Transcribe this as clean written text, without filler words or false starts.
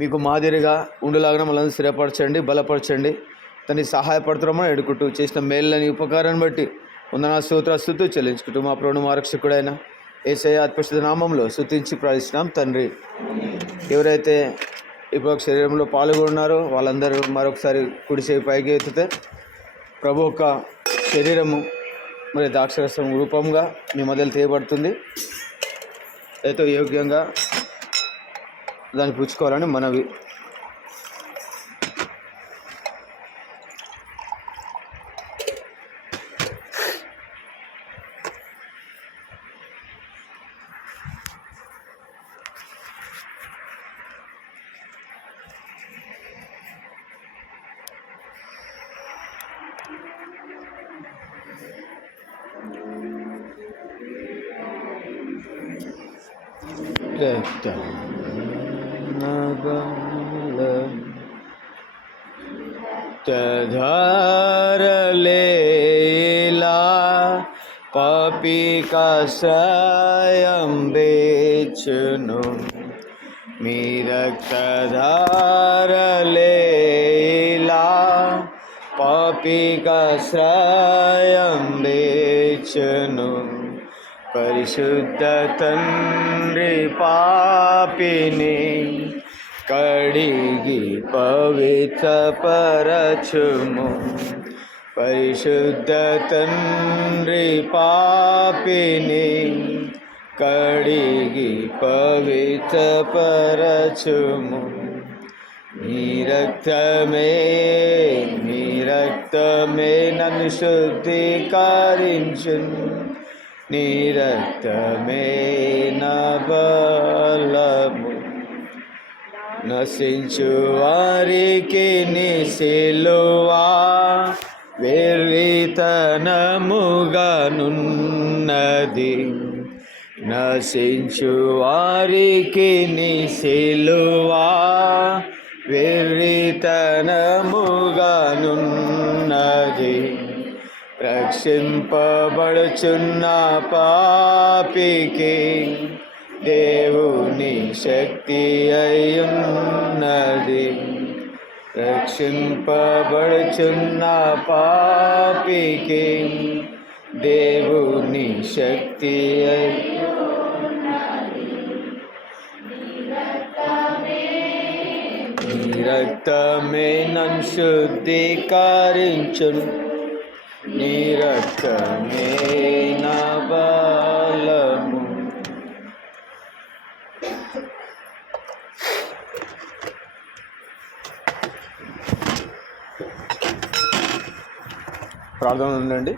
మీకు మాదిరిగా ఉండులాగా మనల్ని స్థిరపరచండి, బలపరచండి. తనని సహాయపడుతున్నామని ఎడుకుంటూ చేసిన మేళ్ళని ఉపకారాన్ని బట్టి వందనా స్తోత్రాలు చెల్లించుకుంటూ మా ప్రభువు మా రక్షకుడైన యేసయ్య అత్యశుద్ధ నామంలో స్తుతించి ప్రార్థిస్తున్నాం తండ్రి. ఎవరైతే ఇప్పుడు ఒక శరీరంలో పాల్గొన్నారో వాళ్ళందరూ మరొకసారి కుడి చేయి పైకి ఎత్తితే ప్రభు యొక్క శరీరము మరి ద్రాక్షరసం రూపంగా మీ మొదలు తేయబడుతుంది. ఎంతో యోగ్యంగా దాన్ని పుచ్చుకోవాలని మనవి. ధారలేలా పాపి కషాయం బేచును మీ రక్తధారలేలా పాపి కషాయం బేచును పరిశుద్ధ తండ్రి పాపిని కడిగి పవిత్రపరచుము. పరిశుద్ధ తండ్రి పాపిని కడిగి పవిత్రపరచుము. మీ రక్తమే నన్ను శుద్ధీకరించును. నీ రక్తమే నా బలము. నశించు వారికి నీ సిలువ వెర్రితనముగానున్నది. నశించు వారికి నీ సిలువ వెర్రితనముగానున్నది. రక్షింపబడుచున్న పాపికి దేవుని శక్తి అయ్యున్నది. రక్షింపబడుచున్న పాపికి దేవుని శక్తి నీ రక్తమే నన్ను శుద్ధీకరించును. నీ రక్తమే నా బలము. ప్రార్థన ఉందండి.